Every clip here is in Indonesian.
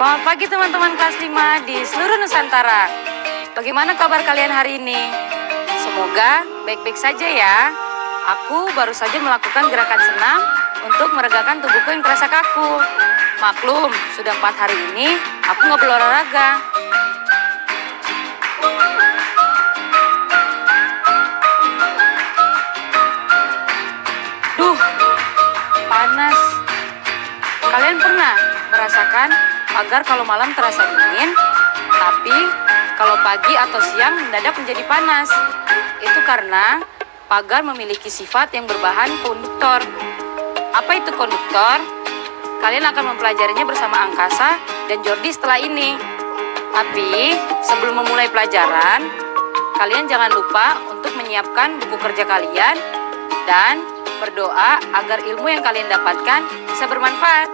Selamat pagi teman-teman kelas 5 di seluruh Nusantara. Bagaimana kabar kalian hari ini? Semoga baik-baik saja ya. Aku baru saja melakukan gerakan senam untuk meregakan tubuhku yang terasa kaku. Maklum, sudah 4 hari ini aku nggak berolahraga. Duh, panas. Kalian pernah merasakan pagar kalau malam terasa dingin, tapi kalau pagi atau siang mendadak menjadi panas? Itu karena pagar memiliki sifat yang berbahan konduktor. Apa itu konduktor? Kalian akan mempelajarinya bersama Angkasa dan Jordi setelah ini. Tapi sebelum memulai pelajaran, kalian jangan lupa untuk menyiapkan buku kerja kalian dan berdoa agar ilmu yang kalian dapatkan bisa bermanfaat.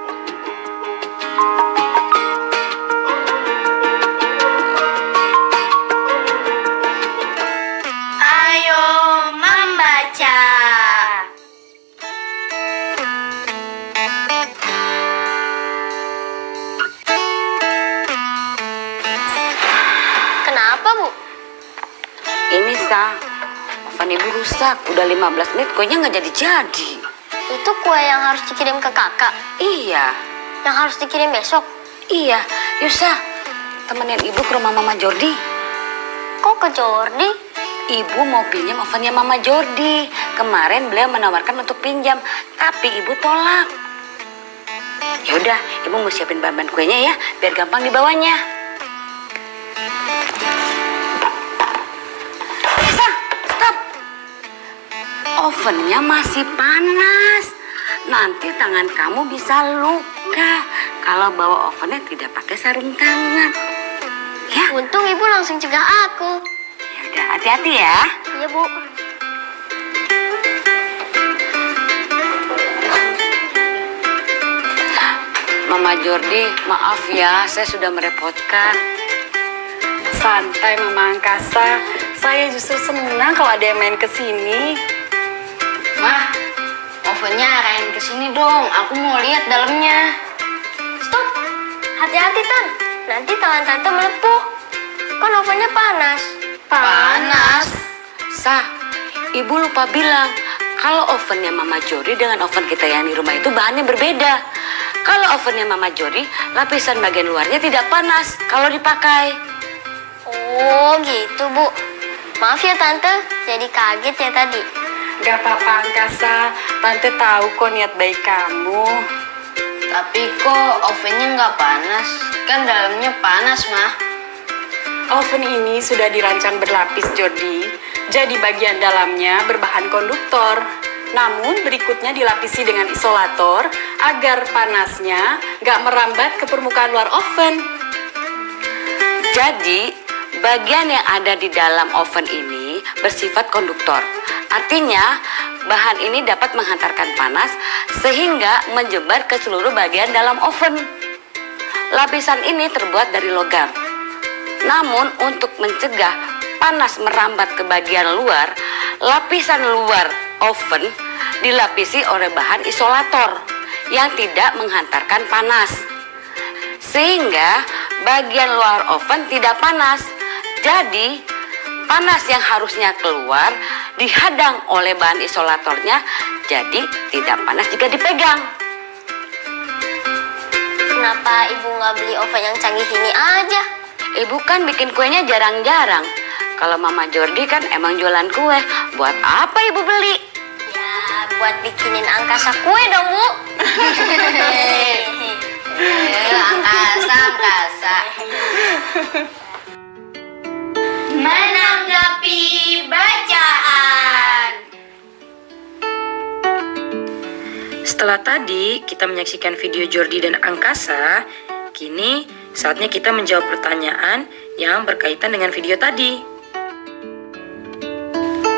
Ayo membaca. Kenapa, Bu? Ini oven ibu rusak. Udah 15 menit kuenya nggak jadi-jadi. Itu kue yang harus dikirim ke kakak. Iya, Yang harus dikirim besok. iya. Yusa, temenin ibu ke rumah Mama Jordi. Kok ke Jordi? Ibu mau pinjam ovennya Mama Jordi. Kemarin beliau menawarkan untuk pinjam, tapi ibu tolak. Ya udah, ibu mau siapin bahan-bahan kuenya ya, biar gampang dibawanya. Yusa, stop. Ovennya masih panas. Nanti tangan kamu bisa luka kalau bawa ovennya tidak pakai sarung tangan. Ya, Untung Ibu langsung cegah aku. ya udah, hati-hati ya. Iya, Bu. Mama Jordi, maaf ya, saya sudah merepotkan. Santai Mama Angkasa, saya justru senang kalau ada yang main ke sini. Mah, ovennya arahin ke sini dong. Aku mau lihat dalamnya. Stop. Hati-hati, Tan. Nanti tangan Tante melepuh. Kan ovennya panas. Panas? Ibu lupa bilang kalau ovennya Mama Jordi dengan oven kita yang di rumah itu bahannya berbeda. Kalau ovennya Mama Jordi, lapisan bagian luarnya tidak panas kalau dipakai. Oh, gitu, Bu. Maaf ya, Tante. Jadi kaget ya tadi. Gak apa-apa Angkasa, Tante tahu kok niat baik kamu. Tapi kok ovennya nggak panas? Kan dalamnya panas, Mah. Oven ini sudah dirancang berlapis Jordi, jadi bagian dalamnya berbahan konduktor. Namun berikutnya dilapisi dengan isolator agar panasnya gak merambat ke permukaan luar oven. Jadi, bagian yang ada di dalam oven ini bersifat konduktor. Artinya, bahan ini dapat menghantarkan panas sehingga menyebar ke seluruh bagian dalam oven. Lapisan ini terbuat dari logam. Namun, untuk mencegah panas merambat ke bagian luar, lapisan luar oven dilapisi oleh bahan isolator yang tidak menghantarkan panas. Sehingga bagian luar oven tidak panas. Jadi, panas yang harusnya keluar dihadang oleh bahan isolatornya, jadi tidak panas jika dipegang. Kenapa Ibu nggak beli oven yang canggih ini aja? Ibu kan bikin kuenya jarang-jarang. Kalau Mama Jordi kan emang jualan kue. Buat apa ibu beli? Ya, buat bikinin angkasa kue dong, Bu. Angkasa. Menanggapi bacaan. Setelah tadi kita menyaksikan video Jordi dan Angkasa, kini saatnya kita menjawab pertanyaan yang berkaitan dengan video tadi.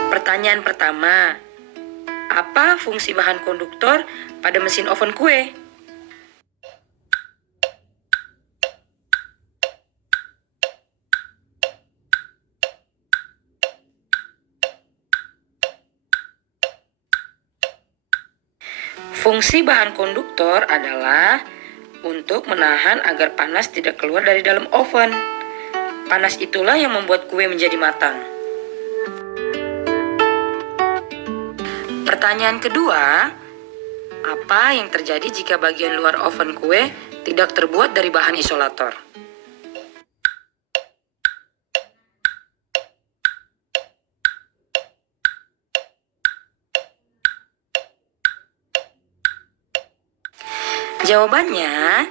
Pertanyaan pertama, apa fungsi bahan konduktor pada mesin oven kue? Fungsi bahan konduktor adalah untuk menahan agar panas tidak keluar dari dalam oven. Panas itulah yang membuat kue menjadi matang. Pertanyaan kedua, apa yang terjadi jika bagian luar oven kue tidak terbuat dari bahan isolator? Jawabannya,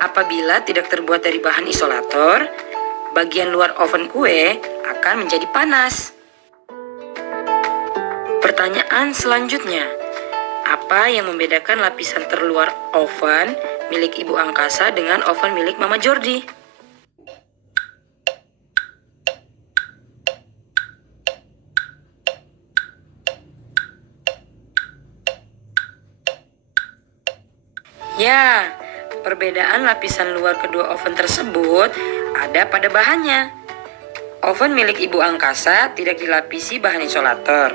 apabila tidak terbuat dari bahan isolator, bagian luar oven kue akan menjadi panas. Pertanyaan selanjutnya, apa yang membedakan lapisan terluar oven milik Ibu Angkasa dengan oven milik Mama Jordi? Ya, perbedaan lapisan luar kedua oven tersebut ada pada bahannya. Oven milik Ibu Angkasa tidak dilapisi bahan isolator.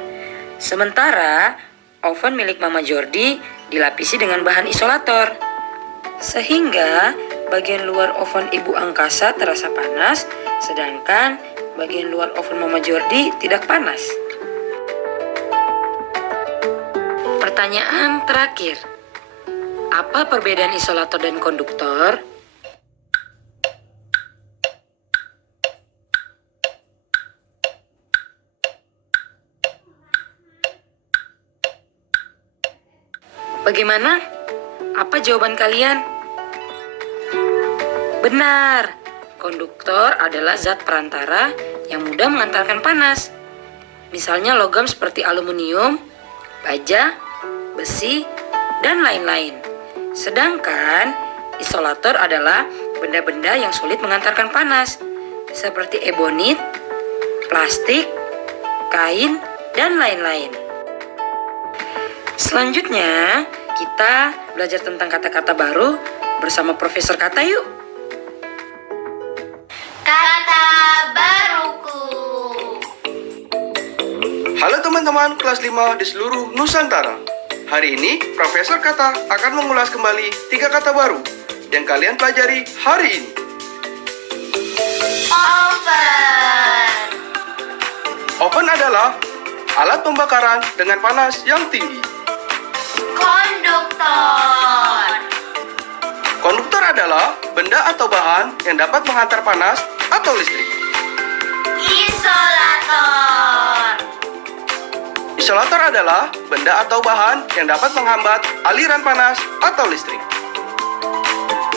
Sementara oven milik Mama Jordi dilapisi dengan bahan isolator. Sehingga bagian luar oven Ibu Angkasa terasa panas, sedangkan bagian luar oven Mama Jordi tidak panas. Pertanyaan terakhir. Apa perbedaan isolator dan konduktor? Bagaimana? Apa jawaban kalian? Benar, konduktor adalah zat perantara yang mudah mengantarkan panas. Misalnya logam seperti aluminium, baja, besi, dan lain-lain. Sedangkan isolator adalah benda-benda yang sulit mengantarkan panas, seperti ebonit, plastik, kain, dan lain-lain. Selanjutnya, kita belajar tentang kata-kata baru bersama Profesor Kata yuk. Kata baruku. Halo teman-teman kelas 5 di seluruh Nusantara. Hari ini Profesor Kata akan mengulas kembali 3 kata baru yang kalian pelajari hari ini. Oven. Oven adalah alat pembakaran dengan panas yang tinggi. Konduktor. Konduktor adalah benda atau bahan yang dapat menghantar panas atau listrik. Isolator. Isolator adalah benda atau bahan yang dapat menghambat aliran panas atau listrik.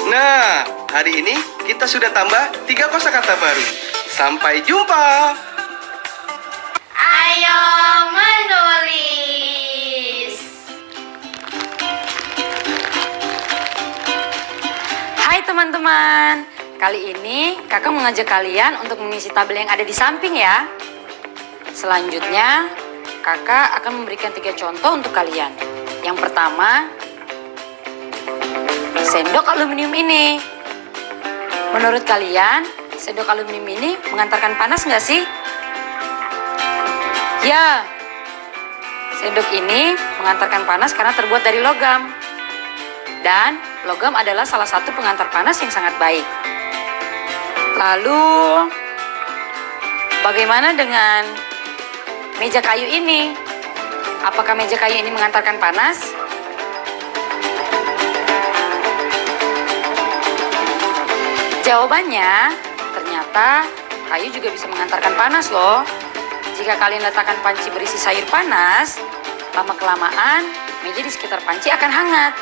Nah, hari ini kita sudah tambah 3 kosakata baru. Sampai jumpa! Ayo menulis. Hai teman-teman, kali ini kakak mengajak kalian untuk mengisi tabel yang ada di samping ya. Selanjutnya, kakak akan memberikan 3 contoh untuk kalian. Yang pertama, sendok aluminium ini. Menurut kalian, sendok aluminium ini mengantarkan panas nggak sih? Ya, sendok ini mengantarkan panas karena terbuat dari logam. Dan logam adalah salah satu pengantar panas yang sangat baik. Lalu, bagaimana dengan meja kayu ini? Apakah meja kayu ini mengantarkan panas? Jawabannya, ternyata kayu juga bisa mengantarkan panas loh. Jika kalian letakkan panci berisi sayur panas, lama-kelamaan meja di sekitar panci akan hangat.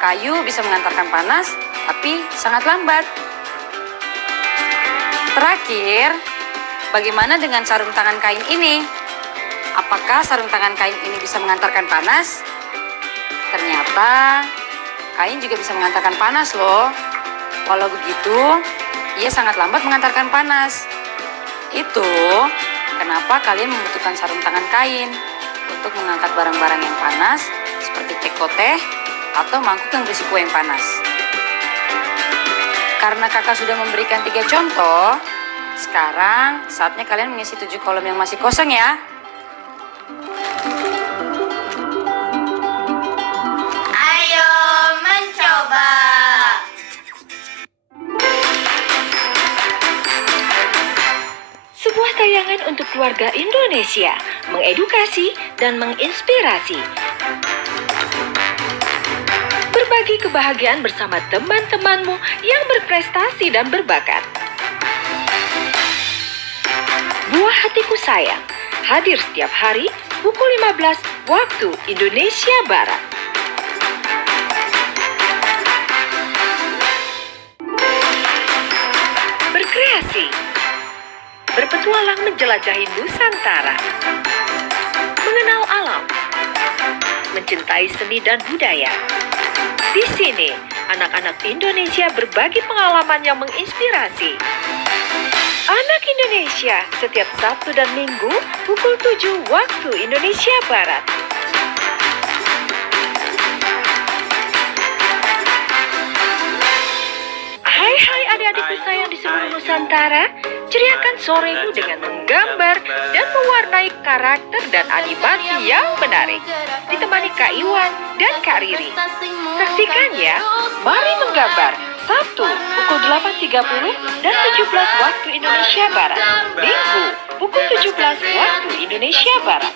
Kayu bisa mengantarkan panas, tapi sangat lambat. Terakhir, bagaimana dengan sarung tangan kain ini? Apakah sarung tangan kain ini bisa mengantarkan panas? Ternyata kain juga bisa mengantarkan panas loh. Walau begitu, ia sangat lambat mengantarkan panas. Itu kenapa kalian membutuhkan sarung tangan kain untuk mengangkat barang-barang yang panas seperti teko teh atau mangkuk yang berisi kue yang panas. Karena kakak sudah memberikan 3 contoh, sekarang saatnya kalian mengisi 7 kolom yang masih kosong ya. Ayo mencoba. tayangan untuk keluarga Indonesia, mengedukasi dan menginspirasi. Berbagi kebahagiaan bersama teman-temanmu yang berprestasi dan berbakat. Buah Hatiku Sayang, hadir setiap hari pukul 15 waktu Indonesia Barat. Berkreasi, berpetualang menjelajahi Nusantara, mengenal alam, mencintai seni dan budaya. Di sini, anak-anak Indonesia berbagi pengalaman yang menginspirasi. Anak Indonesia, setiap Sabtu dan Minggu, pukul 7 waktu Indonesia Barat. Hai adik-adikku sayang di seluruh Nusantara, ceriakan soremu dengan menggambar dan mewarnai karakter dan animasi yang menarik. Ditemani Kak Iwan dan Kak Riri. Saksikan ya, Mari Menggambar, Sabtu pukul 8.30 dan 17 waktu Indonesia Barat. Minggu pukul 17 waktu Indonesia Barat.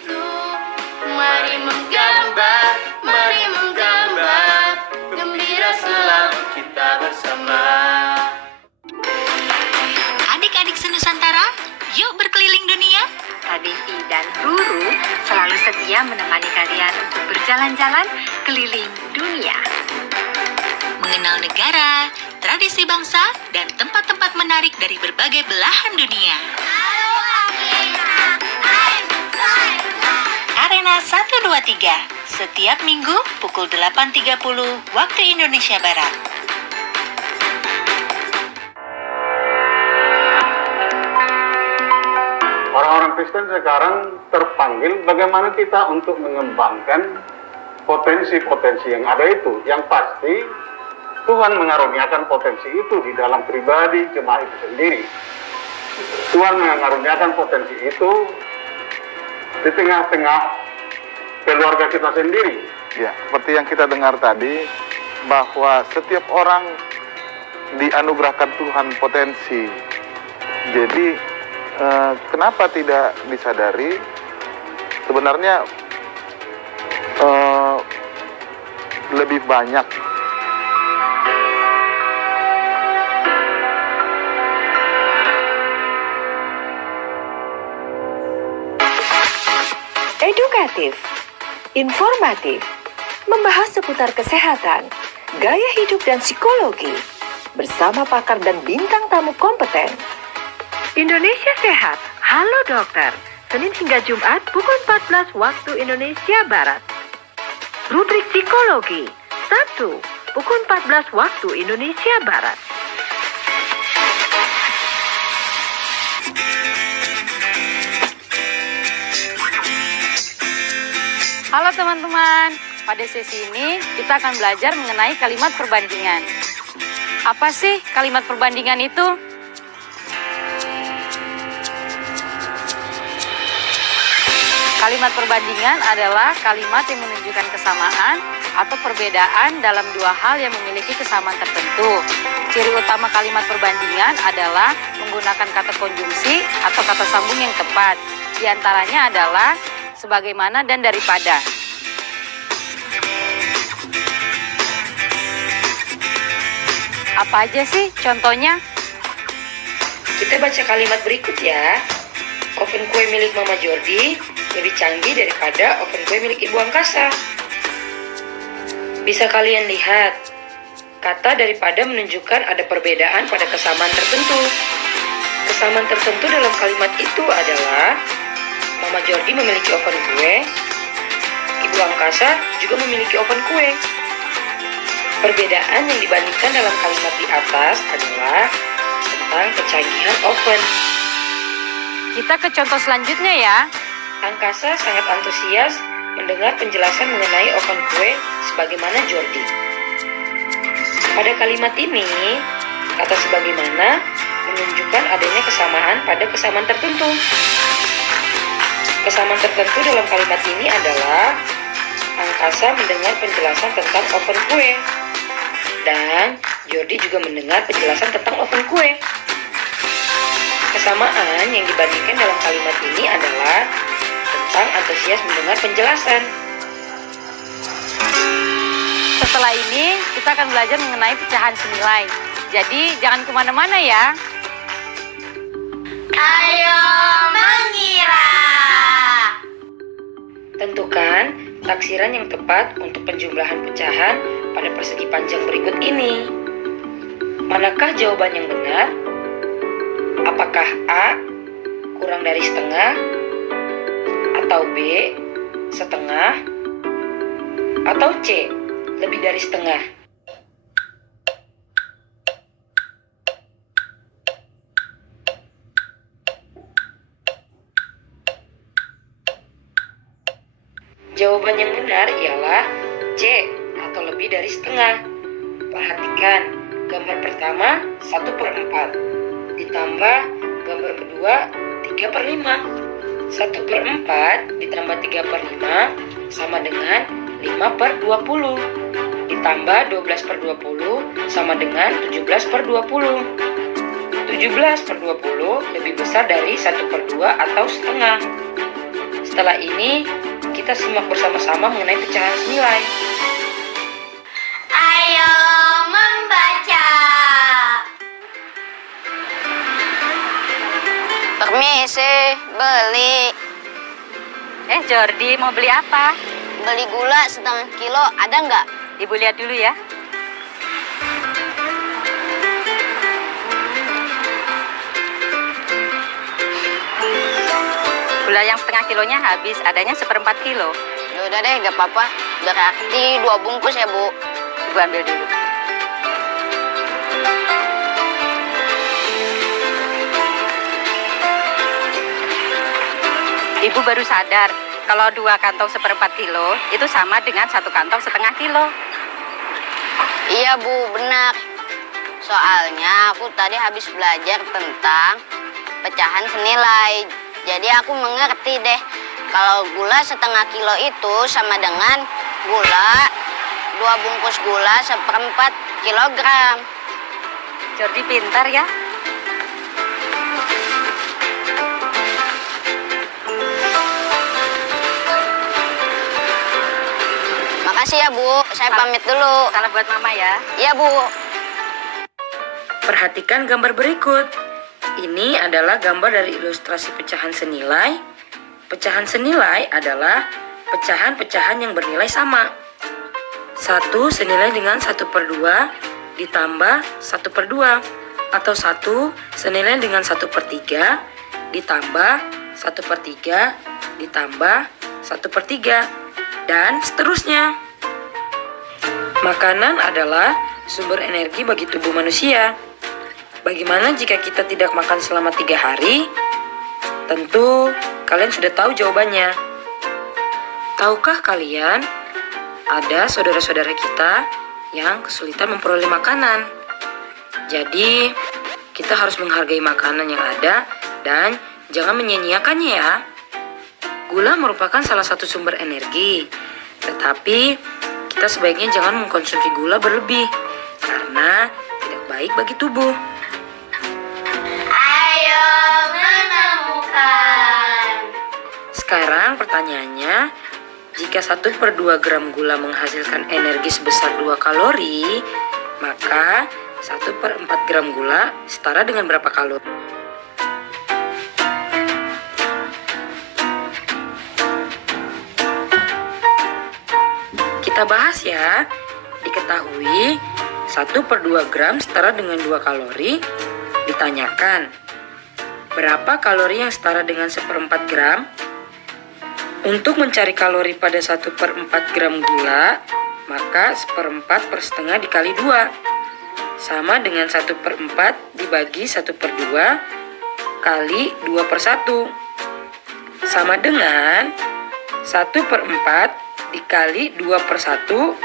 Mari menggambar, gembira selalu kita bersama. Adik-adik senusantara, yuk berkeliling dunia. KDI dan guru selalu setia menemani kalian untuk berjalan-jalan keliling dunia. Mengenal negara, tradisi bangsa, dan tempat-tempat menarik dari berbagai belahan dunia. Arena 123, setiap minggu pukul 8.30 waktu Indonesia Barat. Orang-orang Kristen sekarang terpanggil bagaimana kita untuk mengembangkan potensi-potensi yang ada itu. Yang pasti Tuhan mengaruniakan potensi itu di dalam pribadi jemaat itu sendiri. Tuhan mengaruniakan potensi itu di tengah-tengah keluarga kita sendiri. Ya, seperti yang kita dengar tadi, bahwa setiap orang dianugerahkan Tuhan potensi. Jadi, kenapa tidak disadari? Sebenarnya lebih banyak Edukatif, informatif, membahas seputar kesehatan, gaya hidup dan psikologi, bersama pakar dan bintang tamu kompeten. Indonesia Sehat, Halo Dokter, Senin hingga Jumat pukul 14 waktu Indonesia Barat. Rubrik Psikologi, Sabtu, pukul 14 waktu Indonesia Barat. Halo teman-teman, pada sesi ini kita akan belajar mengenai kalimat perbandingan. Apa sih kalimat perbandingan itu? Kalimat perbandingan adalah kalimat yang menunjukkan kesamaan atau perbedaan dalam dua hal yang memiliki kesamaan tertentu. Ciri utama kalimat perbandingan adalah menggunakan kata konjungsi atau kata sambung yang tepat. Di antaranya adalah sebagaimana dan daripada. Apa aja sih contohnya? Kita baca kalimat berikut ya. Oven kue milik Mama Jordi lebih canggih daripada oven kue milik Ibu Angkasa. Bisa kalian lihat, kata daripada menunjukkan ada perbedaan pada kesamaan tertentu. Kesamaan tertentu dalam kalimat itu adalah Mama Jordi memiliki oven kue, Ibu Angkasa juga memiliki oven kue. Perbedaan yang dibandingkan dalam kalimat di atas adalah tentang kecanggihan oven. Kita ke contoh selanjutnya ya. Angkasa sangat antusias mendengar penjelasan mengenai oven kue sebagaimana Jordi. Pada kalimat ini, kata sebagaimana menunjukkan adanya kesamaan pada kesamaan tertentu. Kesamaan tertentu dalam kalimat ini adalah Angkasa mendengar penjelasan tentang oven kue dan Jordi juga mendengar penjelasan tentang oven kue. Kesamaan yang dibandingkan dalam kalimat ini adalah tentang antusias mendengar penjelasan. Setelah ini kita akan belajar mengenai pecahan senilai. Jadi jangan kemana-mana ya. Ayo mengira. Tentukan taksiran yang tepat untuk penjumlahan pecahan pada persegi panjang berikut ini. Manakah jawaban yang benar? Apakah A, kurang dari setengah? Atau B, setengah? Atau C, lebih dari setengah? Jawaban yang benar ialah C atau lebih dari setengah. Perhatikan, gambar pertama 1/4 ditambah gambar kedua 3/5. 1/4 ditambah 3/5 sama dengan 5/20. Ditambah 12/20 sama dengan 17/20. 17/20 lebih besar dari 1/2 atau setengah. Setelah ini, kita simak bersama-sama mengenai pecahan senilai. Ayo membaca. Permisi, beli. Jordi, mau beli apa? Beli gula setengah kilo, ada nggak? Ibu lihat dulu ya. Gula yang setengah kilonya habis, adanya 1/4 kilo. Ya udah deh, nggak apa-apa. Berarti 2 bungkus ya, Bu. Ibu ambil dulu. Ibu baru sadar kalau 2 kantong 1/4 kilo itu sama dengan 1 kantong setengah kilo. Iya, Bu, benar. Soalnya aku tadi habis belajar tentang pecahan senilai. Jadi aku mengerti deh kalau gula setengah kilo itu sama dengan gula 2 bungkus gula 1/4 kilogram. Jordi pintar ya. Makasih ya, Bu. Saya pamit dulu. Salam buat mama ya. Iya, Bu. Perhatikan gambar berikut. Ini adalah gambar dari ilustrasi pecahan senilai. Pecahan senilai adalah pecahan-pecahan yang bernilai sama. 1 senilai dengan 1/2 ditambah 1/2. Atau 1 senilai dengan 1/3 ditambah 1/3 ditambah 1/3. Dan seterusnya. Makanan adalah sumber energi bagi tubuh manusia. Bagaimana jika kita tidak makan selama 3 hari? Tentu kalian sudah tahu jawabannya. Tahukah kalian, ada saudara-saudara kita yang kesulitan memperoleh makanan. Jadi, kita harus menghargai makanan yang ada dan jangan menyia-nyiakannya ya. Gula merupakan salah satu sumber energi, tetapi kita sebaiknya jangan mengkonsumsi gula berlebih karena tidak baik bagi tubuh. Ayo menemukan. Sekarang pertanyaannya, jika 1/2 gram gula menghasilkan energi sebesar 2 kalori, maka 1/4 gram gula setara dengan berapa kalori? Kita bahas ya. Diketahui 1/2 gram setara dengan 2 kalori. Ditanyakan, berapa kalori yang setara dengan 1/4 gram? Untuk mencari kalori pada 1/4 gram gula, maka 1/4 per setengah dikali 2 sama dengan 1/4 dibagi 1/2 kali 2/1 sama dengan 1/4 dikali 2/1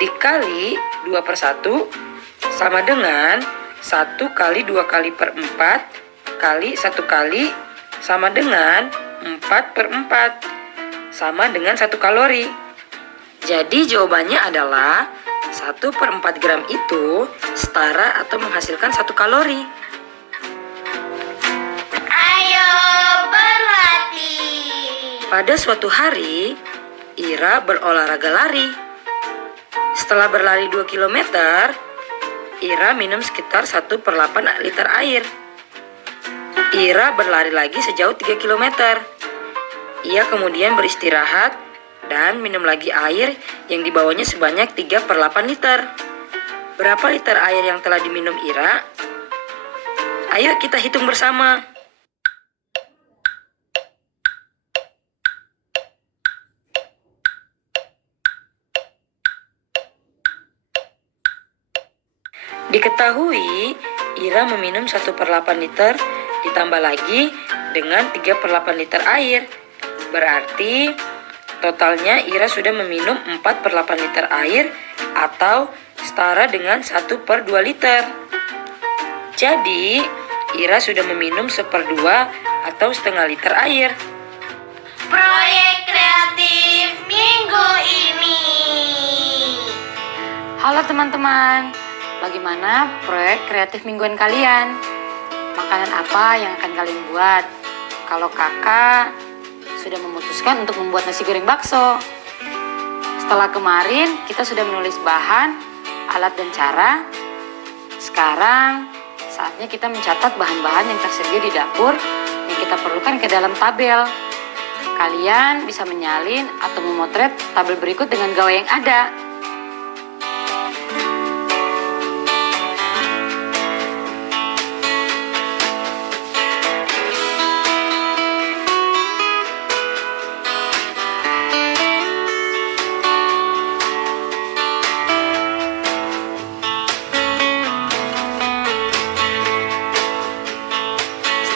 dikali 2/1 sama dengan 1 kali 2 kali per 4 kali 1 kali sama dengan 4/4 sama dengan 1 kalori. Jadi jawabannya adalah 1/4 gram itu setara atau menghasilkan 1 kalori. Pada suatu hari, Ira berolahraga lari. Setelah berlari 2 km, Ira minum sekitar 1/8 liter air. Ira berlari lagi sejauh 3 km. Ia kemudian beristirahat dan minum lagi air yang dibawanya sebanyak 3/8 liter. Berapa liter air yang telah diminum Ira? Ayo kita hitung bersama. Diketahui Ira meminum 1/8 liter ditambah lagi dengan 3/8 liter air. Berarti totalnya Ira sudah meminum 4/8 liter air atau setara dengan 1/2 liter. Jadi Ira sudah meminum 1/2 atau setengah liter air. Proyek kreatif minggu ini. Halo teman-teman, bagaimana proyek kreatif mingguan kalian? Makanan apa yang akan kalian buat? Kalau kakak sudah memutuskan untuk membuat nasi goreng bakso. Setelah kemarin kita sudah menulis bahan, alat dan cara. Sekarang saatnya kita mencatat bahan-bahan yang tersedia di dapur yang kita perlukan ke dalam tabel. Kalian bisa menyalin atau memotret tabel berikut dengan gawai yang ada.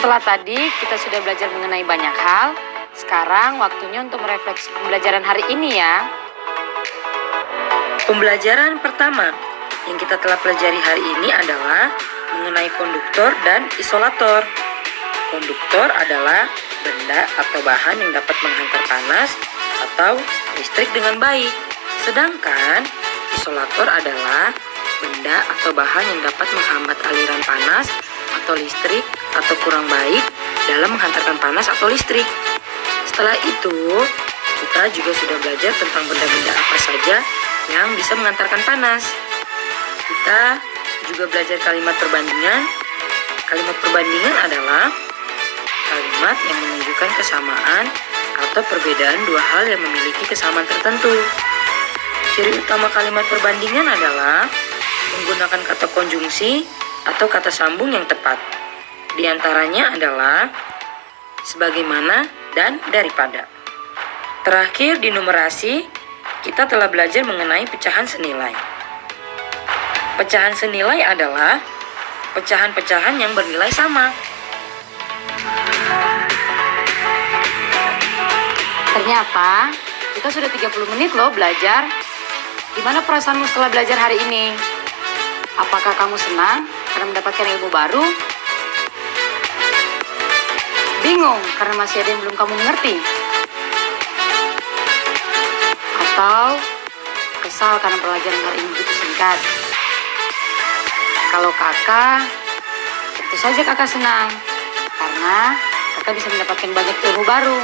Setelah tadi kita sudah belajar mengenai banyak hal, sekarang waktunya untuk merefleksi pembelajaran hari ini ya. Pembelajaran pertama yang kita telah pelajari hari ini adalah mengenai konduktor dan isolator. Konduktor adalah benda atau bahan yang dapat menghantar panas atau listrik dengan baik. Sedangkan isolator adalah benda atau bahan yang dapat menghambat aliran panas atau listrik atau kurang baik dalam menghantarkan panas atau listrik. Setelah itu, kita juga sudah belajar tentang benda-benda apa saja yang bisa mengantarkan panas. Kita juga belajar kalimat perbandingan. Kalimat perbandingan adalah kalimat yang menunjukkan kesamaan atau perbedaan dua hal yang memiliki kesamaan tertentu. Ciri utama kalimat perbandingan adalah menggunakan kata konjungsi atau kata sambung yang tepat. Di antaranya adalah sebagaimana dan daripada. Terakhir di numerasi, kita telah belajar mengenai pecahan senilai. Pecahan senilai adalah pecahan-pecahan yang bernilai sama. Ternyata kita sudah 30 menit loh belajar. Gimana perasaanmu setelah belajar hari ini? Apakah kamu senang karena mendapatkan ilmu baru? Bingung karena masih ada yang belum kamu mengerti? Atau kesal karena pelajaran hari ini begitu singkat? Kalau kakak, tentu saja kakak senang karena kakak bisa mendapatkan banyak ilmu baru.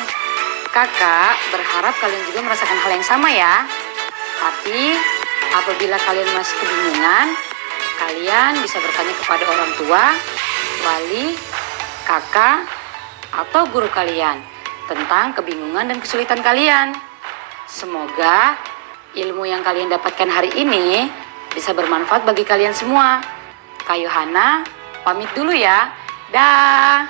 Kakak berharap kalian juga merasakan hal yang sama ya. Tapi apabila kalian masih kebingungan, kalian bisa bertanya kepada orang tua, wali, kakak, atau guru kalian tentang kebingungan dan kesulitan kalian. Semoga ilmu yang kalian dapatkan hari ini bisa bermanfaat bagi kalian semua. Kak Yohana, pamit dulu ya. Dah.